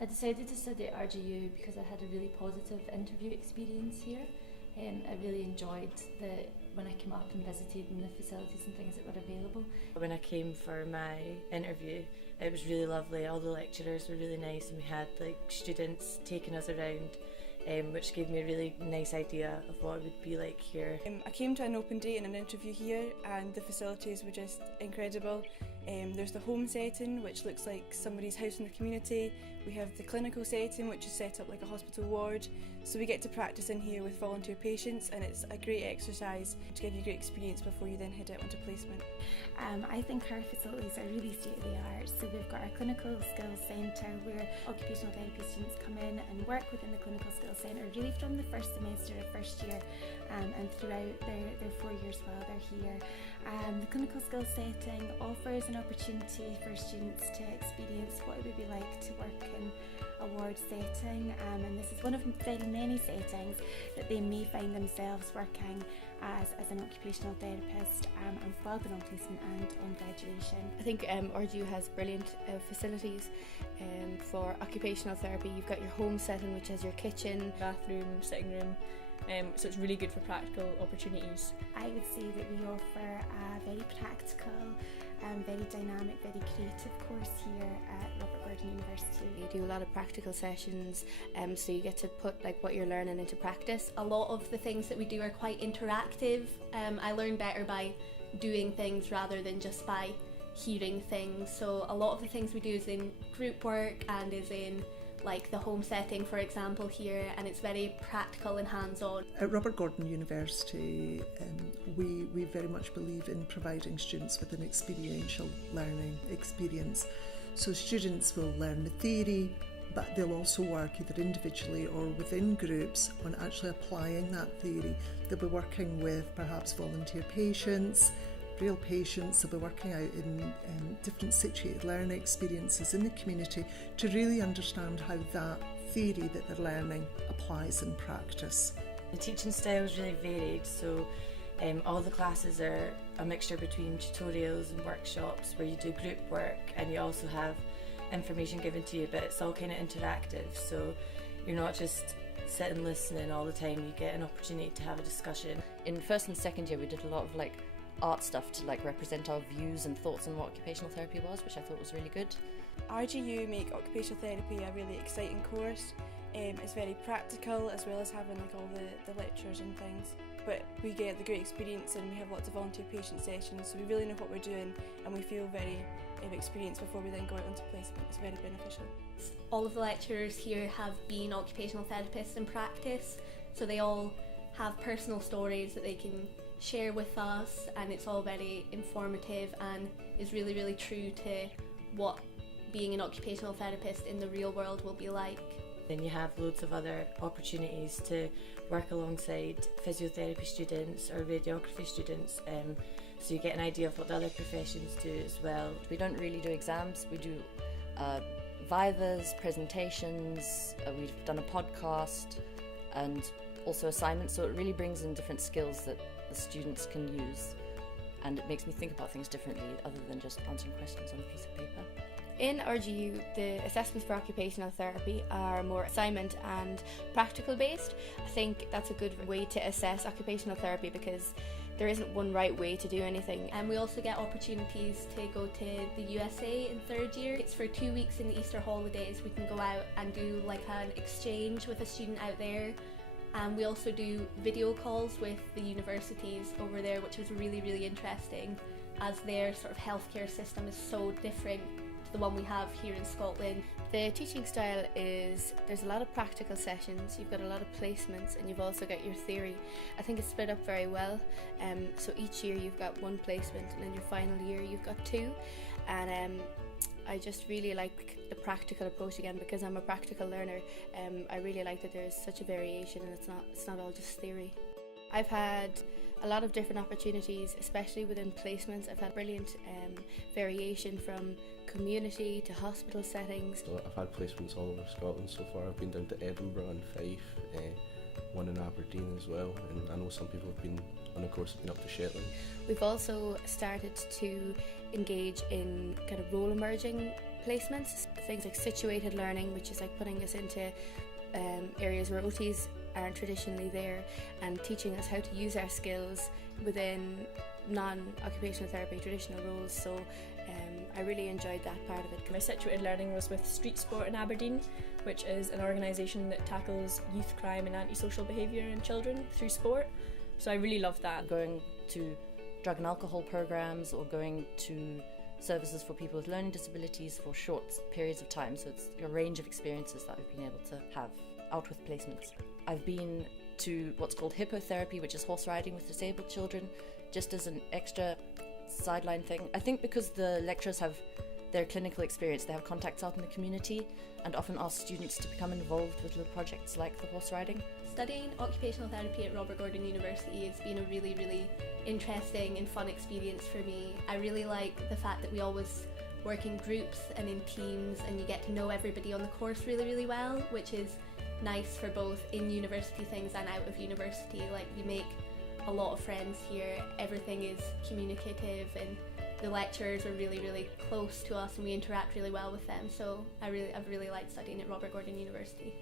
I decided to study at RGU because I had a really positive interview experience here. I really enjoyed when I came up and visited and the facilities and things that were available. When I came for my interview, it was really lovely. All the lecturers were really nice, and we had students taking us around, which gave me a really nice idea of what it would be like here. I came to an open day and an interview here, and the facilities were just incredible. There's the home setting, which looks like somebody's house in the community. We have the clinical setting, which is set up like a hospital ward. So we get to practice in here with volunteer patients, and it's a great exercise to give you a great experience before you then head out onto placement. I think our facilities are really state-of-the-art. So we've got our clinical skills centre where occupational therapy students come in and work within the clinical skills centre really from the first semester of first year and throughout their 4 years while they're here. The clinical skills setting offers an opportunity for students to experience what it would be like to work in a ward setting, and this is one of very many settings that they may find themselves working as an occupational therapist while they're on placement and on graduation. I think RGU has brilliant facilities for occupational therapy. You've got your home setting, which has your kitchen, bathroom, sitting room, so it's really good for practical opportunities. I would say that we offer a very practical, very dynamic, very creative course here at Robert Gordon University. You do a lot of practical sessions, so you get to put what you're learning into practice. A lot of the things that we do are quite interactive. I learn better by doing things rather than just by hearing things. So a lot of the things we do is in group work and is in the home setting, for example, here, and it's very practical and hands-on. At Robert Gordon University, we very much believe in providing students with an experiential learning experience. So students will learn the theory, but they'll also work either individually or within groups on actually applying that theory. They'll be working with perhaps volunteer patients, real patients. They'll be working out in different situated learning experiences in the community to really understand how that theory that they're learning applies in practice. The teaching style is really varied, so all the classes are a mixture between tutorials and workshops where you do group work, and you also have information given to you, but it's all kind of interactive, so you're not just sitting listening all the time. You get an opportunity to have a discussion. In first and second year we did a lot of art stuff to represent our views and thoughts on what occupational therapy was, which I thought was really good. RGU make occupational therapy a really exciting course. It's very practical, as well as having all the lectures and things. But we get the great experience, and we have lots of volunteer patient sessions, so we really know what we're doing, and we feel very experienced before we then go out onto placement. It's very beneficial. All of the lecturers here have been occupational therapists in practice, so they all have personal stories that they can share with us, and it's all very informative and is really, really true to what being an occupational therapist in the real world will be like. Then you have loads of other opportunities to work alongside physiotherapy students or radiography students, so you get an idea of what the other professions do as well. We don't really do exams, we do vivas, presentations, we've done a podcast and also assignments, so it really brings in different skills that the students can use, and it makes me think about things differently other than just answering questions on a piece of paper. In RGU, the assessments for occupational therapy are more assignment and practical based. I think that's a good way to assess occupational therapy because there isn't one right way to do anything. And we also get opportunities to go to the USA in third year. It's for 2 weeks in the Easter holidays. We can go out and do an exchange with a student out there. And we also do video calls with the universities over there, which is really, really interesting, as their sort of healthcare system is so different to the one we have here in Scotland. The teaching style is, there's a lot of practical sessions, you've got a lot of placements, and you've also got your theory. I think it's split up very well, so each year you've got one placement, and then your final year you've got two, and I just really like the practical approach again, because I'm a practical learner. I really like that there's such a variation and it's not all just theory. I've had a lot of different opportunities, especially within placements. I've had brilliant variation from community to hospital settings. So I've had placements all over Scotland so far. I've been down to Edinburgh and Fife, one in Aberdeen as well, and I know some people have been on a course have been up to Shetland. We've also started to engage in kind of role emerging placements, things like situated learning, which is like putting us into areas where OTs aren't traditionally there and teaching us how to use our skills within non-occupational therapy traditional roles. So I really enjoyed that part of it. My situated learning was with Street Sport in Aberdeen, which is an organisation that tackles youth crime and antisocial behaviour in children through sport. So I really loved that. Going to drug and alcohol programs or going to services for people with learning disabilities for short periods of time. So it's a range of experiences that I've been able to have out with placements. I've been to what's called hippotherapy, which is horse riding with disabled children, just as an extra sideline thing. I think because the lecturers have their clinical experience, they have contacts out in the community and often ask students to become involved with little projects like the horse riding. Studying occupational therapy at Robert Gordon University has been a really, really interesting and fun experience for me. I really like the fact that we always work in groups and in teams, and you get to know everybody on the course really, really well, which is nice for both in university things and out of university. Like, we make a lot of friends here, everything is communicative, and the lecturers are really, really close to us and we interact really well with them. So I've really liked studying at Robert Gordon University.